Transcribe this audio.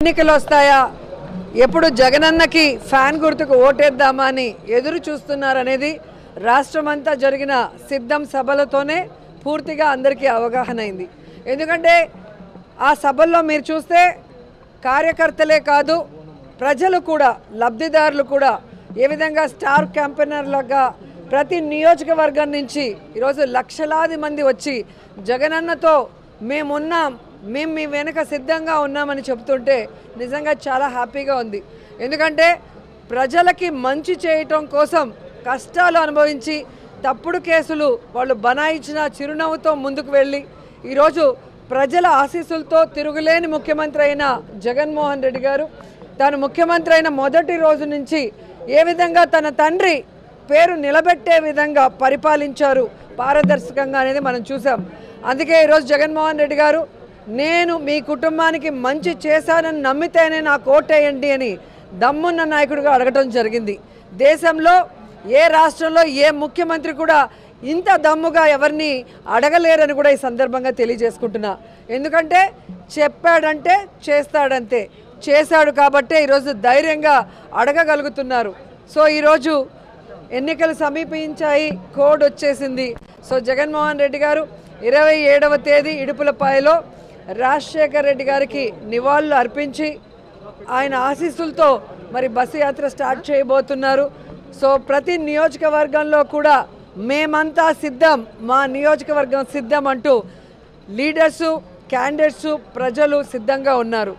ఎన్నికలు వస్తాయా, ఎప్పుడు జగనన్నకి ఫ్యాన్ గుర్తుకు ఓటేద్దామా అని ఎదురు చూస్తున్నారనేది రాష్ట్రమంతా జరిగిన సిద్ధం సభలతోనే పూర్తిగా అందరికీ అవగాహన అయింది. ఎందుకంటే ఆ సభల్లో మీరు చూస్తే కార్యకర్తలే కాదు, ప్రజలు కూడా, లబ్ధిదారులు కూడా ఏ విధంగా స్టార్ క్యాంపెయినర్లుగా ప్రతి నియోజకవర్గం నుంచి ఈరోజు లక్షలాది మంది వచ్చి జగనన్నతో మేమున్నాం, మేము మీ వెనక సిద్ధంగా ఉన్నామని చెప్తుంటే నిజంగా చాలా హ్యాపీగా ఉంది. ఎందుకంటే ప్రజలకి మంచి చేయటం కోసం కష్టాలు అనుభవించి తప్పుడు కేసులు వాళ్ళు బనాయించిన చిరునవ్వుతో ముందుకు వెళ్ళి ఈరోజు ప్రజల ఆశీస్సులతో తిరుగులేని ముఖ్యమంత్రి అయిన జగన్మోహన్ రెడ్డి గారు తాను ముఖ్యమంత్రి అయిన మొదటి రోజు నుంచి ఏ విధంగా తన తండ్రి పేరు నిలబెట్టే విధంగా పరిపాలించారు పారదర్శకంగా అనేది మనం చూసాం. అందుకే ఈరోజు జగన్మోహన్ రెడ్డి గారు నేను మీ కుటుంబానికి మంచి చేశానని నమ్మితేనే నాకు ఓటేయండి అని దమ్మున్న నాయకుడిగా అడగటం జరిగింది. దేశంలో ఏ రాష్ట్రంలో ఏ ముఖ్యమంత్రి కూడా ఇంత దమ్ముగా ఎవరిని అడగలేరని కూడా ఈ సందర్భంగా తెలియజేసుకుంటున్నా. ఎందుకంటే చెప్పాడంటే చేస్తాడంతే, చేశాడు కాబట్టే ఈరోజు ధైర్యంగా అడగగలుగుతున్నారు. సో ఈరోజు ఎన్నికలు సమీపించాయి, కోడ్ వచ్చేసింది. సో జగన్మోహన్ రెడ్డి గారు 27వ తేదీ ఇడుపులపాయలో రాజశేఖర్ రెడ్డి గారికి నివాళులు అర్పించి ఆయన ఆశీస్సులతో మరి బస్సు యాత్ర స్టార్ట్ చేయబోతున్నారు. సో ప్రతి నియోజకవర్గంలో కూడా మేమంతా సిద్ధం, మా నియోజకవర్గం సిద్ధం అంటూ లీడర్సు, క్యాండిడేట్సు, ప్రజలు సిద్ధంగా ఉన్నారు.